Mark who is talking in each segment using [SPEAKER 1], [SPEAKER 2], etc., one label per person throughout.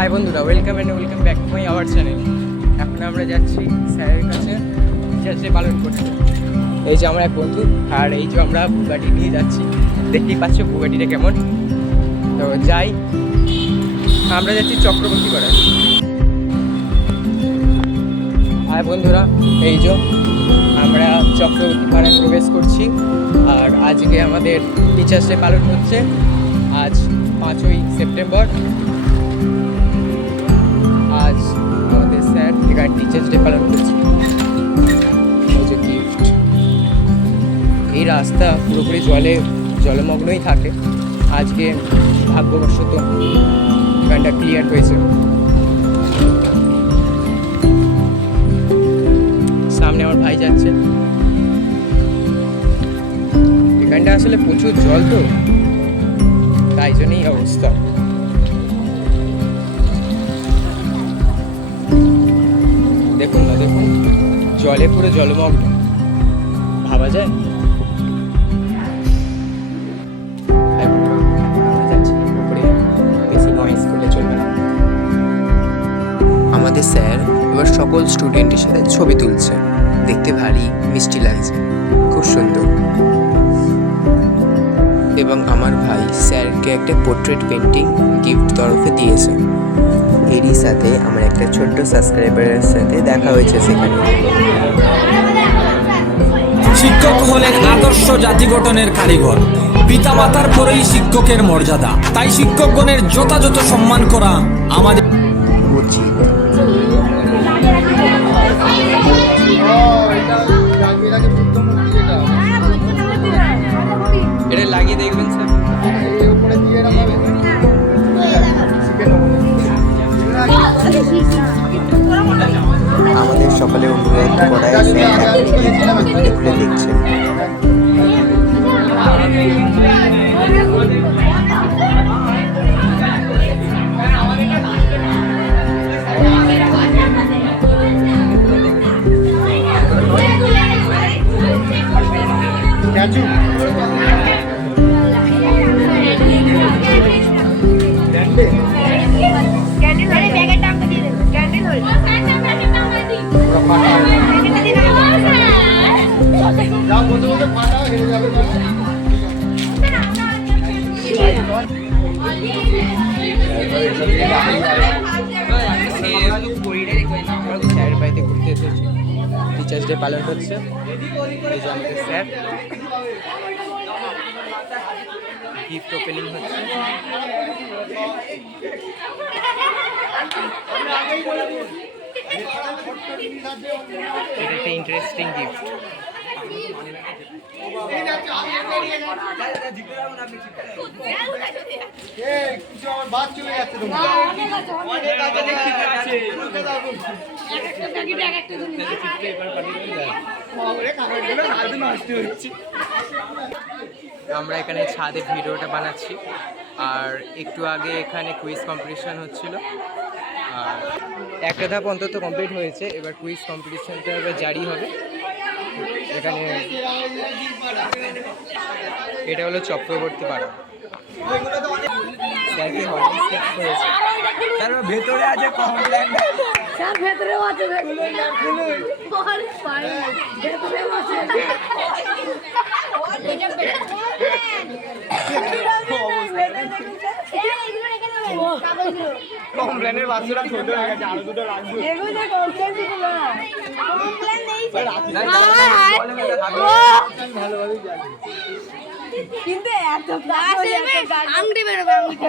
[SPEAKER 1] High বন্ধুরা welcome and welcome back to my our channel এখন আমরা যাচ্ছি স্যারের কাছে টিচার্স পালন করতে। এই যে আমার এক বন্ধু, আর এই যে আমরা বুগাটি নিয়ে যাচ্ছি। দেখতেই পাচ্ছ বুগাটিটা কেমন? তো যাই, আমরা যাচ্ছি চক্রবর্তী পাড়ায়। হাই বন্ধুরা, এই যে আমরা চক্রবর্তী পাড়ায় প্রবেশ করছি, আর আজকে আমাদের টিচার্স ডে পালন হচ্ছে। আজ পাঁচই সেপ্টেম্বর। পালন করছে এই রাস্তা পুরোপুরি জলে, জলমগ্নই থাকে। আজকে ভাগ্যবশত এখানটা ক্লিয়ার হয়েছে। সামনে আমার ভাই যাচ্ছে। এখানটা আসলে প্রচুর জল তো, তাই জন্যই অবস্থা। দেখুন না, দেখুন। জলে পুরো জলমগ্ন। ভাবা যায়।
[SPEAKER 2] আমাদের স্যার এবার সকল স্টুডেন্টের সাথে ছবি তুলছে। দেখতে ভারী, মিষ্টি লাগছে। খুব সুন্দর। এবং আমার ভাই স্যারকে একটা পোর্ট্রেট পেন্টিং গিফট তরফে দিয়েছে। এরই সাথে আমার একটা ছোট্ট সাবস্ক্রাইবারের সাথে দেখা হয়েছে সেখানে।
[SPEAKER 3] শিক্ষক হলেন আদর্শ জাতি গঠনের কারিগর। পিতামাতার পরেই শিক্ষকের মর্যাদা। তাই শিক্ষকগণের যথাযথ সম্মান করা আমাদের
[SPEAKER 2] উচিত।
[SPEAKER 1] এটা লাগিয়ে দেখবেন স্যার।
[SPEAKER 2] আমাদের সকালে অনুরোধ করায় স্যার দেখছেন
[SPEAKER 4] ক্যান্ডেল
[SPEAKER 1] স্যারের বাড়িতে ঘুরতে এসেছি টিচার্স ডে পালন হচ্ছে এই যে আমাদের স্যার গিফট ওপেনিং হচ্ছে এটা একটা ইন্টারেস্টিং গিফট আমরা এখানে ছাদে ভিডিওটা বানাচ্ছি। আর একটু আগে এখানে কুইজ কম্পিটিশন হচ্ছিল। আর একটা ধাপ অন্তত কমপ্লিট হয়েছে। এবার কুইজ কম্পিটিশনটা এবার জারি হবে। এখানে এটা হলো চক্রবর্তী পাড়া। তারপর ভেতরে আছে
[SPEAKER 4] স্যার ভেতরেও আছে ভেতরেও আছে।
[SPEAKER 1] কমপ্লেনের বাচ্চারা ছোট হয়ে গেছে আরও দুটো লাগবে
[SPEAKER 4] কিন্তু এত আংটি বেরোবে
[SPEAKER 1] আমরা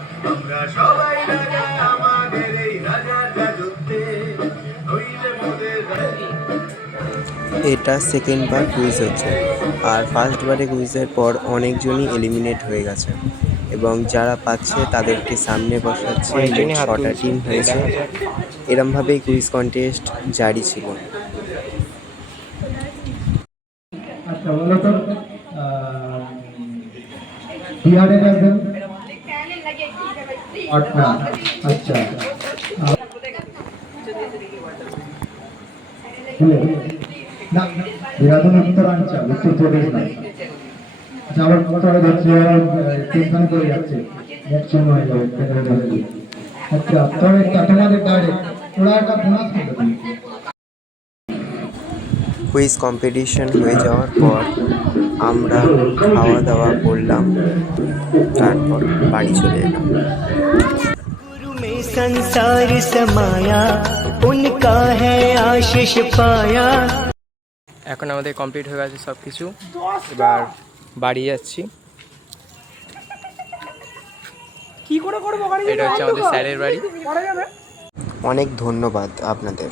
[SPEAKER 4] সবাই রাজা
[SPEAKER 2] আমাদের এই হইলে মোদের এটা সেকেন্ড বার কুইজ হচ্ছে। আর ফার্স্ট বারে কুইজের পর অনেকজনই এলিমিনেট হয়ে গেছে। এবং যারা পাচ্ছে তাদেরকে সামনে বসাচ্ছে ছটা টিম হয়েছে। এরমভাবেই কুইজ কন্টেস্ট জারি ছিল।
[SPEAKER 5] আচ্ছা বিহারের একজন আচ্ছা। আচ্ছা আচ্ছা
[SPEAKER 2] কুইজ কম্পিটিশন হয়ে যাওয়ার পর আমরা খাওয়া দাওয়া করলাম। তারপর বাড়ি চলে এলাম
[SPEAKER 6] गुरु में संसार समाया उनका है आशीष पाया
[SPEAKER 1] এখন আমাদের কমপ্লিট হয়ে গেছে সব কিছু এবার বাড়ি যাচ্ছি
[SPEAKER 7] কি করে করবো গাড়ি
[SPEAKER 1] এটা হচ্ছে আমাদের স্যারের বাড়ি
[SPEAKER 2] অনেক ধন্যবাদ আপনাদের